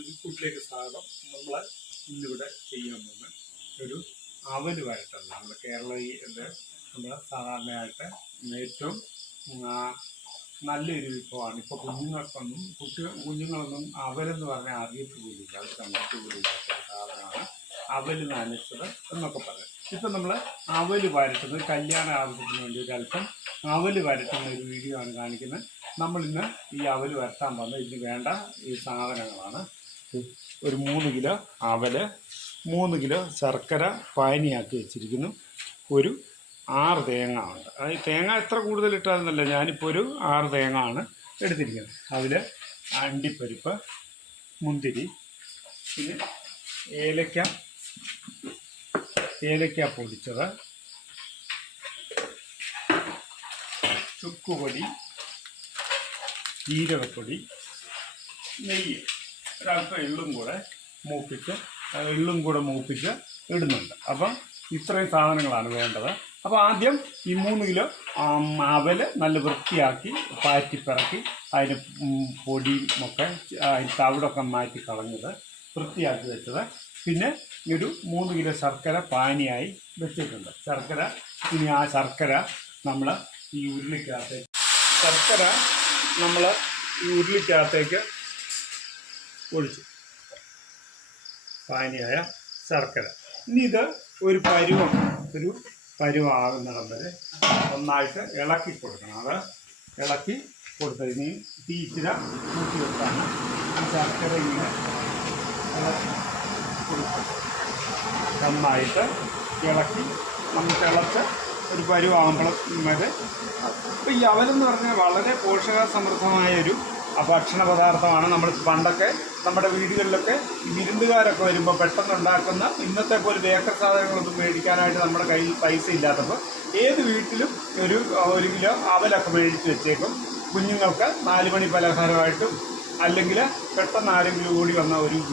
രുചിക്കൂട്ടിലേക്ക് സ്വാഗതം. നമ്മൾ ഇന്നിവിടെ ചെയ്യാൻ പോകുന്ന ഒരു അവല് വരട്ടല്ല. നമ്മുടെ കേരളീയൻ്റെ നമ്മൾ സാധാരണയായിട്ട് ഏറ്റവും നല്ലൊരു വിഭവമാണ്. ഇപ്പോൾ കുഞ്ഞുങ്ങളൊന്നും അവലെന്ന് പറഞ്ഞാൽ അറിയത്ത് പോലില്ല, അത് കണ്ടിട്ട് പോലില്ലാത്ത സാധനമാണ് അവല് നനച്ചത് എന്നൊക്കെ പറയാം. ഇപ്പം നമ്മൾ അവല് വരട്ടുന്നത് കല്യാണ ആവശ്യത്തിന് വേണ്ടി ഒരല്പം അവല് വരട്ടുന്ന ഒരു വീഡിയോ ആണ് കാണിക്കുന്നത്. നമ്മളിന്ന് ഈ അവല് വരട്ടാൻ വന്നത് ഇതിന് വേണ്ട ഈ സാധനങ്ങളാണ്. ഒരു 3 കിലോ അവല്, 3 കിലോ ശർക്കര പാനിയാക്കി വെച്ചിരിക്കുന്നു, ഒരു 6 തേങ്ങ ഉണ്ട്. അത് തേങ്ങ എത്ര കൂടുതൽ ഇട്ടാലെന്നല്ല, ഞാനിപ്പോൾ ഒരു 6 തേങ്ങ ആണ് എടുത്തിരിക്കുന്നത്. അതിൽ അണ്ടിപ്പരിപ്പ്, മുന്തിരി, പിന്നെ ഏലക്ക പൊടിച്ചത്, ചുക്കുപൊടി, ജീരകപ്പൊടി, നെയ്യ്, ഒരല്പം എള്ളും കൂടെ മൂപ്പിച്ച് ഇടുന്നുണ്ട്. അപ്പം ഇത്രയും സാധനങ്ങളാണ് വേണ്ടത്. അപ്പോൾ ആദ്യം ഈ 3 കിലോ അവല് നല്ല വൃത്തിയാക്കി പാറ്റിപ്പിറക്കി അതിന് പൊടിയും ഒക്കെ അതിന് തവിടൊക്കെ മാറ്റി കളഞ്ഞത് വൃത്തിയാക്കി വെച്ചത്. പിന്നെ ഒരു 3 കിലോ ശർക്കര പാനിയായി വെച്ചിട്ടുണ്ട്. ഇനി ആ ശർക്കര നമ്മൾ ഈ ഉരുളിക്കകത്തേക്ക് ഒഴിച്ചു, പാനിയായ ശർക്കര. ഇനി ഇത് ഒരു പരുവാകുന്നിടം വരെ ഒന്നായിട്ട് ഇളക്കി കൊടുക്കണം. അത് ഇളക്കി കൊടുത്തതിന് തീ ഇച്ചിരി കൂട്ടി വെച്ചാണ് ഈ ശർക്കര ഇങ്ങനെ ഇളക്കി കൊടുക്കും. നന്നായിട്ട് ഇളക്കി നമ്മൾ തിളച്ച് ഒരു പരുവാകുമ്പോഴും വരെ. അപ്പോൾ ഈ അവലെന്ന് പറഞ്ഞാൽ വളരെ പോഷകസമൃദ്ധമായൊരു ഭക്ഷണ പദാർത്ഥമാണ്. നമ്മൾ പണ്ടൊക്കെ നമ്മുടെ വീടുകളിലൊക്കെ വിരുന്നുകാരൊക്കെ വരുമ്പോൾ പെട്ടെന്നുണ്ടാക്കുന്ന, ഇന്നത്തെ പോലെ ബേക്കറി സാധനങ്ങളൊന്നും മേടിക്കാനായിട്ട് നമ്മുടെ കയ്യിൽ പൈസ ഇല്ലാത്തപ്പോൾ ഏത് വീട്ടിലും ഒരു കിലോ അവലൊക്കെ മേടിച്ച് വെച്ചേക്കും. കുഞ്ഞുങ്ങൾക്ക് 4 മണി പലഹാരമായിട്ടും, അല്ലെങ്കിൽ പെട്ടെന്ന് ആരെങ്കിലും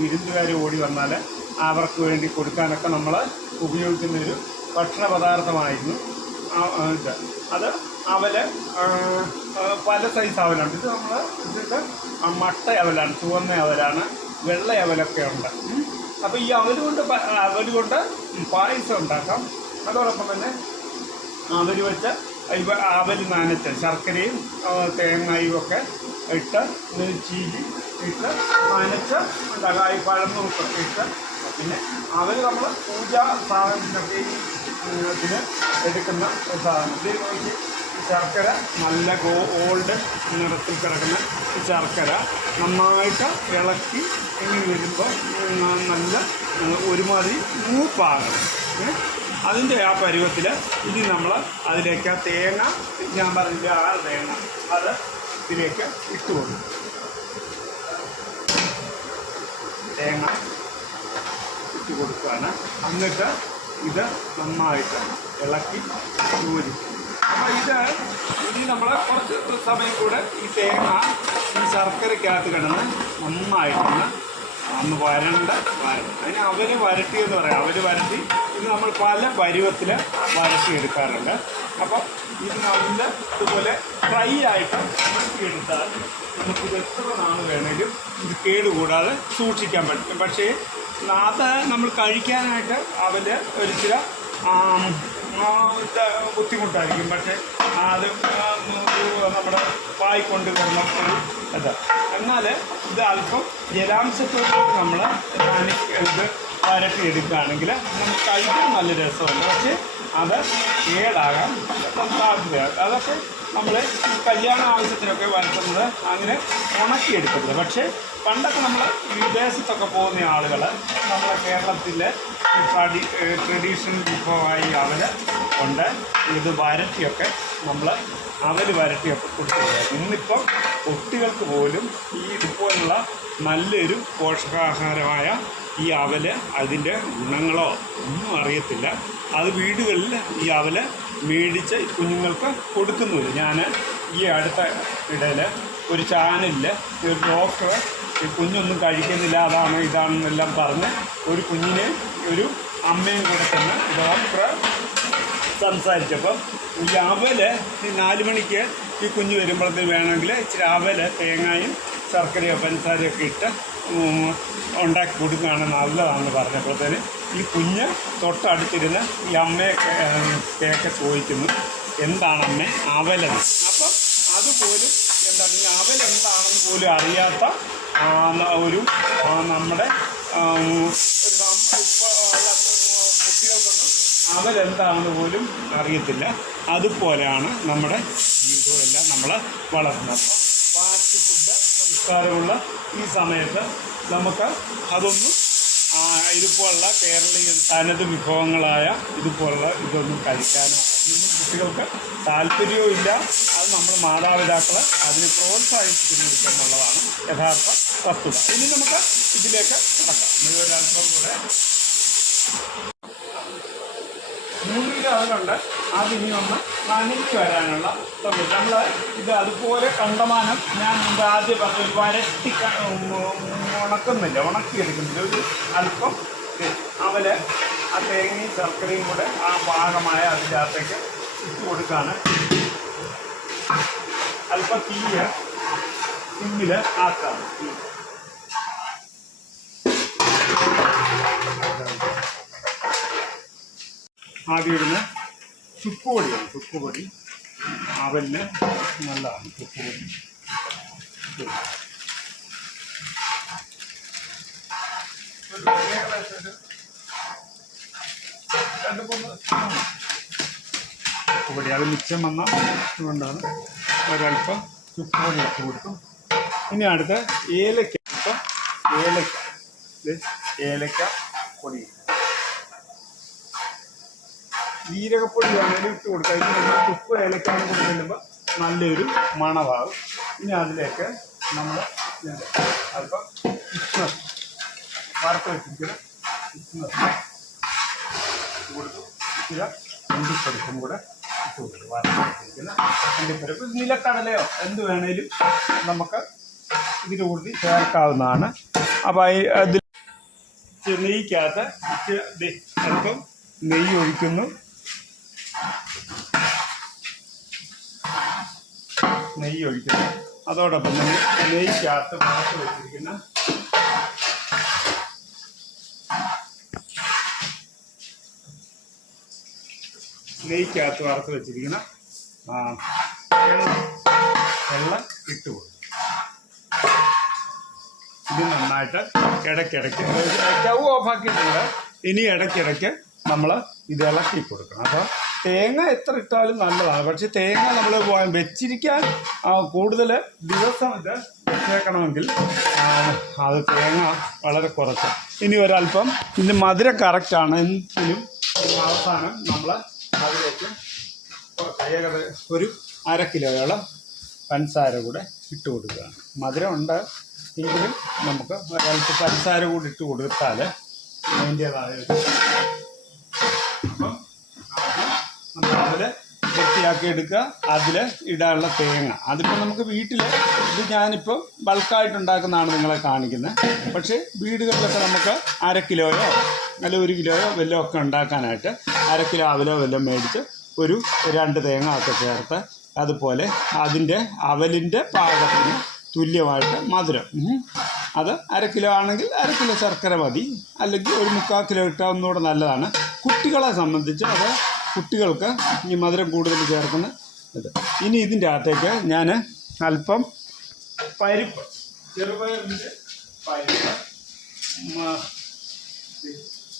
വിരുന്നുകാർ ഓടി വന്നാൽ അവർക്ക് വേണ്ടി കൊടുക്കാനൊക്കെ നമ്മൾ ഉപയോഗിക്കുന്നൊരു ഭക്ഷണ പദാർത്ഥമായിരുന്നു ഇത്. അത് അവല് പല സൈസ് അവലുണ്ട്. ഇത് മട്ട അവലാണ്, ചുവന്ന അവലാണ്, വെള്ള അവലൊക്കെ ഉണ്ട്. അപ്പോൾ ഈ അവല് കൊണ്ട് പായസം ഉണ്ടാക്കാം. അതോടൊപ്പം തന്നെ അവല് വെച്ച് അവല് നനച്ച് ശർക്കരയും തേങ്ങയും ഒക്കെ ഇട്ട് ചീകി ഇട്ട് നനച്ച് ഉണ്ടാക്കാം. ഈ പഴന്നൂക്കൊക്കെ ഇട്ട്. പിന്നെ അവല് നമ്മൾ പൂജാ സാധനത്തിനൊക്കെ ഇതിന് എടുക്കുന്ന സാധനം. ഇതിൽ നോക്കി ശർക്കര നല്ല ഓൾഡ് നിറത്തിൽ കിടക്കുന്ന ശർക്കര നന്നായിട്ട് ഇളക്കി ഇങ്ങനെ വരുമ്പോൾ നല്ല ഒരുമാതിരി മൂപ്പാകണം. അതിൻ്റെ ആ പരുവത്തിൽ ഇനി നമ്മൾ അതിലേക്ക് ആ തേങ്ങ, ഞാൻ പറഞ്ഞില്ല 6 തേങ്ങ, അത് ഇതിലേക്ക് ഇട്ട് കൊടുക്കും. തേങ്ങ ഇട്ട് കൊടുക്കുകയാണ്. എന്നിട്ട് ഇത് നന്നായിട്ട് ഇളക്കി യോജിക്കും. അപ്പോൾ ഇനി നമ്മൾ കുറച്ച് സമയം കൂടെ ഈ തേങ്ങ ഈ ശർക്കരയ്ക്കകത്ത് കിടന്ന് നന്നായിട്ടൊന്ന് വരണ്ട. അതിന് അവല് വരട്ടിയെന്ന് പറയാം. അവല് വരട്ടി ഇത് നമ്മൾ പല പരുവത്തിൽ വരട്ടിയെടുക്കാറുണ്ട്. അപ്പം ഇത് നല്ല ഇതുപോലെ ഫ്രൈ ആയിട്ട് വരട്ടിയെടുത്താൽ നമുക്കിത് എത്ര നാൾ വേണേലും ഇത് കേടുകൂടാതെ സൂക്ഷിക്കാൻ പറ്റും. പക്ഷേ അത് നമ്മൾ കഴിക്കാനായിട്ട് അവല് ഒരിച്ചിരി ബുദ്ധിമുട്ടായിരിക്കും. പക്ഷേ അത് നമ്മുടെ വായി കൊണ്ട് വരുന്ന ഒരു എന്നാൽ ഇത് അല്പം ജലാംശത്തോടെ നമ്മൾ ഇത് വരട്ടിയെടുക്കുകയാണെങ്കിൽ നമുക്ക് കഴിക്കാൻ നല്ല രസമുണ്ട്. പക്ഷേ അത് കേടാകാൻ സാധ്യതയാണ്. അതൊക്കെ നമ്മൾ കല്യാണ ആവശ്യത്തിനൊക്കെ വരട്ടുന്നത് അങ്ങനെ ഉണക്കിയെടുക്കുന്നത്. പക്ഷേ പണ്ടൊക്കെ നമ്മൾ വിദേശത്തൊക്കെ പോകുന്ന ആളുകൾ നമ്മുടെ കേരളത്തിലെ ട്രഡീഷണൽ വിഭവമായി അവല് കൊണ്ട് ഇത് വരട്ടിയൊക്കെ അവല് വരട്ടിയൊക്കെ കൊടുക്കുകയായിരുന്നു. ഇന്നിപ്പം കുട്ടികൾക്ക് പോലും ഇതുപോലുള്ള നല്ലൊരു പോഷകാഹാരമായ ഈ അവല് അതിൻ്റെ ഗുണങ്ങളോ ഒന്നും അറിയത്തില്ല. അത് വീടുകളിൽ ഈ അവല് മേടിച്ച് കുഞ്ഞുങ്ങൾക്ക് കൊടുക്കുന്നുണ്ട്. ഞാൻ ഈ അടുത്ത ഇടയിൽ ഒരു ചാനലിൽ ഒരു ഡോക്ടർ കുഞ്ഞൊന്നും കഴിക്കുന്നില്ല, അതാണ് ഇതാണെന്നെല്ലാം പറഞ്ഞ് ഒരു കുഞ്ഞിനെ ഒരു അമ്മയും കൂടെ തന്നെ ഡോക്ടർ സംസാരിച്ചപ്പം ഈ അവല് 4 മണിക്ക് ഈ കുഞ്ഞ് വരുമ്പോഴത്തേക്ക് വേണമെങ്കിൽ ഇച്ചിരി അവല് തേങ്ങയും ശർക്കരയോ പഞ്ചസാരയൊക്കെ ഇട്ട് ഉണ്ടാക്കി കൊടുക്കുകയാണ് നല്ലതാണെന്ന് പറഞ്ഞപ്പോഴത്തേന് ഈ കുഞ്ഞ് തൊട്ടടുത്തിരുന്ന് ഈ അമ്മയെ കേക്ക് ചോദിക്കുന്നു, എന്താണ് അമ്മ അവലെന്ന്. അപ്പം അതുപോലും എന്താണ് ഈ അവലെന്താണെന്ന് പോലും അറിയാത്ത ഒരു നമ്മുടെ കുട്ടികൾക്കൊന്നും അവലെന്താണെന്ന് പോലും അറിയത്തില്ല. അതുപോലെയാണ് നമ്മുടെ ജീവിതമെല്ലാം നമ്മൾ വളർത്തുന്നത്. അപ്പോൾ ഫാസ്റ്റ് ഫുഡ് സംസ്കാരമുള്ള ഈ സമയത്ത് നമുക്ക് അതൊന്നും ഇതുപോലുള്ള കേരളീയ തനത് വിഭവങ്ങളായ ഇതുപോലുള്ള ഇതൊന്നും കഴിക്കാനോ ഒന്നും കുട്ടികൾക്ക് താല്പര്യവും ഇല്ല. അത് നമ്മൾ മാതാപിതാക്കൾ അതിനെ പ്രോത്സാഹിപ്പിക്കുന്നില്ല എന്നുള്ളതാണ് യഥാർത്ഥ വസ്തുത. ഇനി നമുക്ക് ഇതിലേക്ക് കിടക്കാം. ഒരല്പം കൂടെ 3 കിലോ അതുകൊണ്ട് അതിനി ഒന്ന് നനഞ്ഞു വരാനുള്ള സമയം നമ്മൾ ഇത് അതുപോലെ കണ്ടമാനം ഞാൻ മുമ്പ് ആദ്യം പറഞ്ഞ വരട്ടി ഉണക്കുന്നില്ല, ഉണക്കിയെടുക്കുന്നില്ല. ഒരു അല്പം അവല് ആ തേങ്ങയും ശർക്കരയും കൂടെ ആ പാകമായ അതിൻ്റെ അകത്തേക്ക് ഇട്ട് കൊടുക്കാണ്. അല്പം സിമ്മിൽ ആക്കാണ്. ആദ്യം ഇടുന്ന ചുക്ക് പൊടിയാണ്. ചുക്ക് പൊടി അവലിന് നല്ലതാണ്. ചുക്ക് പൊടി ചുക്ക് പൊടി അത് മിച്ചം വന്ന കൊണ്ടാണ് ഒരല്പം ചുക്ക് പൊടി ഇട്ട് കൊടുക്കും. ഇനി അടുത്ത ഏലക്ക. ഇപ്പം ഏലക്ക പൊടി, ജീരകപ്പൊടി വേണമെങ്കിൽ ഇട്ട് കൊടുക്കാം. ഇതിന് ഉപ്പ് ഏലക്കാണ് കൊടുക്കുമ്പോൾ നല്ലൊരു മണമാകും. ഇനി അതിലേക്ക് നമ്മൾ അല്പം കിസ്മസ് വറുത്ത് വെച്ചിരിക്കുന്ന കിസ്മസ് കൊടുക്കും. ഇച്ചിരി അണ്ടിപ്പരിപ്പും കൂടെ ഇട്ട് കൊടുക്കും. വറുത്ത് വെച്ചിരിക്കുന്ന അണ്ടിപ്പരിപ്പ്, നിലക്കടലയോ എന്ത് വേണേലും നമുക്ക് ഇതിന് കൂടി ചേർക്കാവുന്നതാണ്. അപ്പോൾ അതിൽ നെയ്ക്കകത്ത് അല്പം നെയ്യ് ഒഴിക്കുന്നു. അതോടൊപ്പം തന്നെ നെയ്ക്കകത്ത് വറുത്ത് വെച്ചിരിക്കുന്ന വെള്ളം ഇട്ട് കൊടുക്കും. ഇത് നന്നായിട്ട് ഇടയ്ക്കിടയ്ക്ക് സ്റ്റൗ ഓഫാക്കിയിട്ടുണ്ട്. ഇനി ഇടയ്ക്കിടയ്ക്ക് നമ്മൾ ഇത് ഇളക്കി കൊടുക്കണം. അപ്പോൾ തേങ്ങ എത്ര ഇട്ടാലും നല്ലതാണ്. പക്ഷേ തേങ്ങ നമ്മൾ വെച്ചിരിക്കാൻ കൂടുതൽ ദിവസം ഇത് വെച്ചേക്കണമെങ്കിൽ അത് തേങ്ങ വളരെ കുറച്ച്. ഇനി ഒരല്പം ഇതിന് മധുരം കറക്റ്റാണ് എങ്കിലും അവസാനം നമ്മൾ അതിലേക്ക് ഒരു 1/2 കിലോയോളം പഞ്ചസാര കൂടെ ഇട്ട് കൊടുക്കുകയാണ്. മധുരം ഉണ്ട് എങ്കിലും നമുക്ക് ഒരല്പം പഞ്ചസാര കൂടി ഇട്ട് കൊടുത്താൽ അതിൻ്റേതായ അപ്പം അതിൽ വൃത്തിയാക്കി എടുക്കുക. അതിൽ ഇടാനുള്ള തേങ്ങ അതിപ്പോൾ നമുക്ക് വീട്ടിൽ ഇത് ഞാനിപ്പോൾ ബൾക്കായിട്ട് ഉണ്ടാക്കുന്നതാണ് നിങ്ങളെ കാണിക്കുന്നത്. പക്ഷേ വീടുകളിലൊക്കെ നമുക്ക് 1/2 കിലോയോ അല്ല 1 കിലോയോ വല്ലതും ഒക്കെ ഉണ്ടാക്കാനായിട്ട് 1/2 കിലോ അവലോ വല്ലതും മേടിച്ച് ഒരു 2 തേങ്ങ ഒക്കെ ചേർത്ത് അതുപോലെ അതിൻ്റെ അവലിൻ്റെ പാകത്തിന് തുല്യമായിട്ട് മധുരം അത് 1/2 കിലോ ആണെങ്കിൽ 1/2 കിലോ ശർക്കര മതി. അല്ലെങ്കിൽ ഒരു 3/4 കിലോ ഇട്ടാൽ ഒന്നുകൂടെ നല്ലതാണ്. കുട്ടികളെ സംബന്ധിച്ച് അത് കുട്ടികൾക്ക് ഈ മധുരം കൂടുതൽ ചേർക്കുന്ന ഇത്. ഇനി ഇതിൻ്റെ അകത്തേക്ക് ഞാൻ അല്പം പരിപ്പ്, ചെറുപയറിൻ്റെ പരിപ്പ്,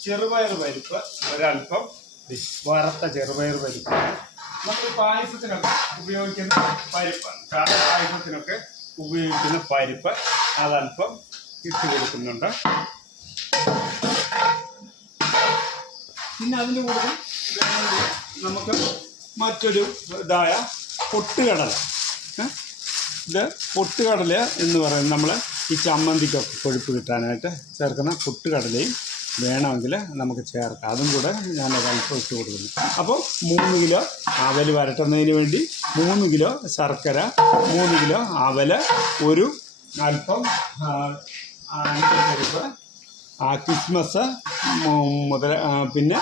ചെറുപയർ പരിപ്പ് ഒരല്പം വറുത്ത ചെറുപയർ പരിപ്പാണ്. നമ്മൾ പായസത്തിനൊക്കെ ഉപയോഗിക്കുന്ന പരിപ്പാണ്. പായസത്തിനൊക്കെ ഉപയോഗിക്കുന്ന പരിപ്പ് അതല്പം ഇട്ട് കൊടുക്കുന്നുണ്ട്. പിന്നെ അതിൻ്റെ കൂടെ നമുക്ക് മറ്റൊരു ഇതായ പൊട്ടുകടല. ഇത് പൊട്ടുകടല എന്ന് പറയുന്നത് നമ്മൾ ഈ ചമ്മന്തിക്കൊക്കെ കൊഴുപ്പ് കിട്ടാനായിട്ട് ചേർക്കുന്ന പൊട്ടുകടലയും വേണമെങ്കിൽ നമുക്ക് ചേർക്കാം. അതും കൂടെ ഞാനൊരല്പം ഇട്ട് കൊടുക്കുന്നു. അപ്പോൾ 3 കിലോ അവൽ വരട്ടുന്നതിന് വേണ്ടി 3 കിലോ ശർക്കര, 3 കിലോ അവൽ, ഒരു അല്പം അണ്ടിപ്പരിപ്പ്, കിസ്മസ് മുതൽ പിന്നെ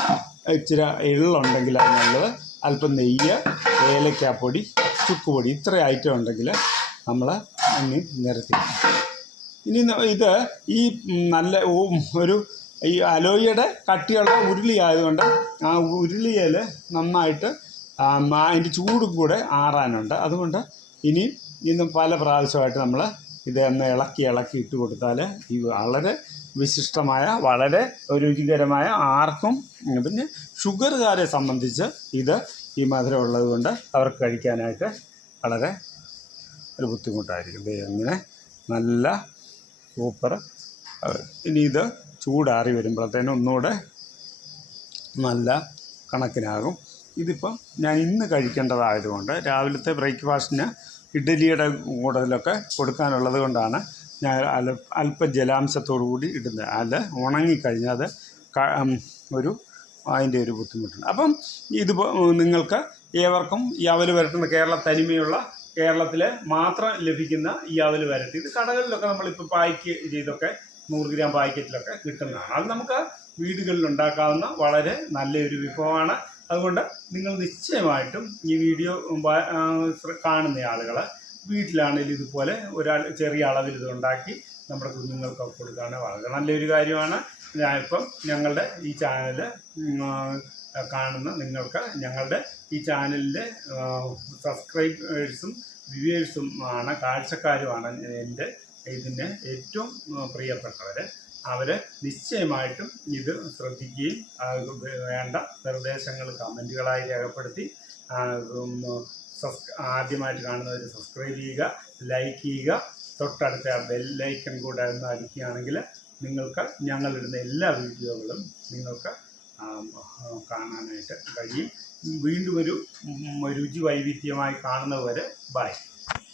ഇച്ചിരി എള്ളുണ്ടെങ്കിൽ അത് നല്ലത്, അല്പം നെയ്യ്, ഏലക്കാപ്പൊടി, ചുക്കുപൊടി, ഇത്ര ഐറ്റം ഉണ്ടെങ്കിൽ നമ്മൾ ഇനി നിരത്തി ഇനി ഇത് ഈ നല്ല ഒരു ഈ അലോയിയുടെ കട്ടിയുള്ള ഉരുളി ആയതുകൊണ്ട് ആ ഉരുളിയിൽ നന്നായിട്ട് അതിൻ്റെ ചൂടും കൂടെ ആറാനുണ്ട്. അതുകൊണ്ട് ഇന്നും പല പ്രാവശ്യമായിട്ട് നമ്മൾ ഇതൊന്ന് ഇളക്കി ഇട്ട് കൊടുത്താൽ ഈ വളരെ വിശിഷ്ടമായ വളരെ രുചികരമായ ആർക്കും പിന്നെ ഷുഗറുകാരെ സംബന്ധിച്ച് ഈ മധുരം ഉള്ളത് കൊണ്ട് അവർക്ക് കഴിക്കാനായിട്ട് വളരെ ഒരു ബുദ്ധിമുട്ടായിരിക്കും. ഇങ്ങനെ നല്ല സൂപ്പർ. ഇനി ഇത് ചൂടാറി വരുമ്പോഴത്തേനും ഒന്നുകൂടെ നല്ല കണക്കിനാകും. ഇതിപ്പം ഞാൻ ഇന്ന് കഴിക്കേണ്ടതായതുകൊണ്ട് രാവിലത്തെ ബ്രേക്ക്ഫാസ്റ്റിന് ഇഡ്ഡലിയുടെ കൂടതിലൊക്കെ കൊടുക്കാനുള്ളത് കൊണ്ടാണ് ഞാൻ അല്പം ജലാംശത്തോടു കൂടി ഇടുന്നത്. അത് ഉണങ്ങിക്കഴിഞ്ഞാൽ അത് അതിൻ്റെ ഒരു ബുദ്ധിമുട്ടുണ്ട്. അപ്പം ഇത് നിങ്ങൾക്ക് ഏവർക്കും ഈ അവൽ വരട്ടുന്ന തനിമയുള്ള കേരളത്തിൽ മാത്രം ലഭിക്കുന്ന ഈ അവൽ വരട്ടി ഇത് കടകളിലൊക്കെ നമ്മളിപ്പോൾ പായ്ക്ക് ചെയ്തൊക്കെ 100 ഗ്രാം പാക്കറ്റിലൊക്കെ കിട്ടുന്നതാണ്. അത് നമുക്ക് വീടുകളിൽ ഉണ്ടാക്കാവുന്ന വളരെ നല്ലൊരു വിഭവമാണ്. അതുകൊണ്ട് നിങ്ങൾ നിശ്ചയമായിട്ടും ഈ വീഡിയോ കാണുന്ന ആളുകൾ വീട്ടിലാണെങ്കിലും ഇതുപോലെ ചെറിയ അളവിൽ ഇത് ഉണ്ടാക്കി നമ്മുടെ കുഞ്ഞുങ്ങൾക്കൊക്കെ കൊടുക്കുകയാണെങ്കിൽ വളരെ നല്ലൊരു കാര്യമാണ്. ഞാനിപ്പം ഞങ്ങളുടെ ഈ ചാനൽ കാണുന്ന നിങ്ങൾക്ക് ഞങ്ങളുടെ ഈ ചാനലിൻ്റെ സബ്സ്ക്രൈബേഴ്സും വ്യൂവേഴ്സും ആണ്, കാഴ്ചക്കാരുമാണ് ഇതിൻ്റെ ഏറ്റവും പ്രിയപ്പെട്ടവർ. അവർ നിശ്ചയമായിട്ടും ഇത് ശ്രദ്ധിക്കുകയും വേണ്ട നിർദ്ദേശങ്ങൾ കമൻറ്റുകളായി രേഖപ്പെടുത്തി ആദ്യമായിട്ട് കാണുന്നവർ സബ്സ്ക്രൈബ് ചെയ്യുക, ലൈക്ക് ചെയ്യുക, തൊട്ടടുത്ത ബെല്ലൈക്കൺ കൂടെ ഒന്ന് അടിക്കുകയാണെങ്കിൽ നിങ്ങൾക്ക് ഞങ്ങളിടുന്ന എല്ലാ വീഡിയോകളും നിങ്ങൾക്ക് കാണാനായിട്ട് കഴിയും. വീണ്ടും ഒരു രുചി വൈവിധ്യമായി കാണുന്നവരെ ബൈ.